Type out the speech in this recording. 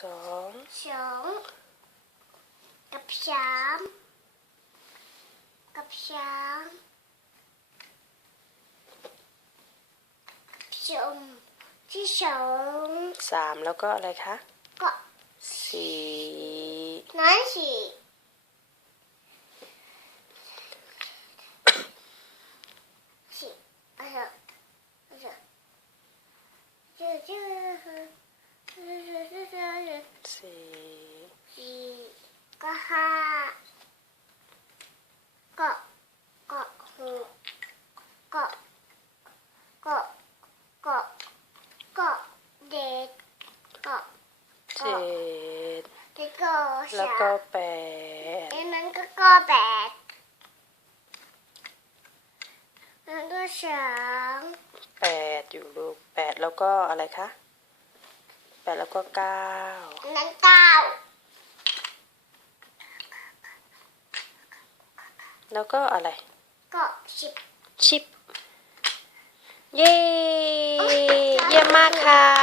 สองสองกับสามกับสามสองที่สองสามแล้วก็อะไรคะก็สี่นั้นสี่สี่อะไรอะไรเจอเจอเจอเจอเจอเจอ สี่ สี่ก็ห้าก็ก็หก ก็ก็ก็ก็เด็กก็เจ็ดเด็กก็แล้วสาก็มแปดอันนั้นก็ก็แปดแล้วก็สองแปดอยู่ลูกแปดแล้วก็อะไรคะแปดแล้วก็เก้าอันนั้นเก้าแล้วก็อะไร ก็สิบ ชิป เย้ เยี่ยมมากค่ะ